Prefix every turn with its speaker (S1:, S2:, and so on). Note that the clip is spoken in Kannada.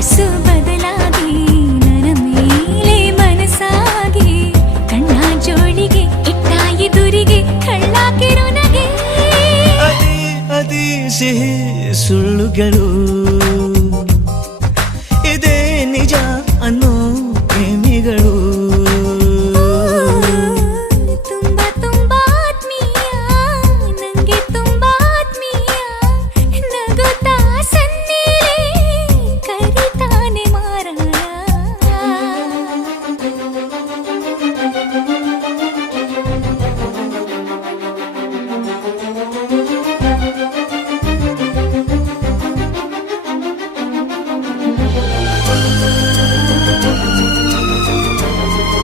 S1: ಮನಸ್ಸು ಬದಲಾಗಿ ನನ ಮೇಲೆ ಮನಸ್ಸಾಗಿ. ಕಣ್ಣ ಜೋಳಿಗೆ ಇಟ್ಟಾಯಿ ದುರಿಗೆ ಕಳ್ಳಾಕಿರೋ
S2: ಸುಳ್ಳುಗಳು.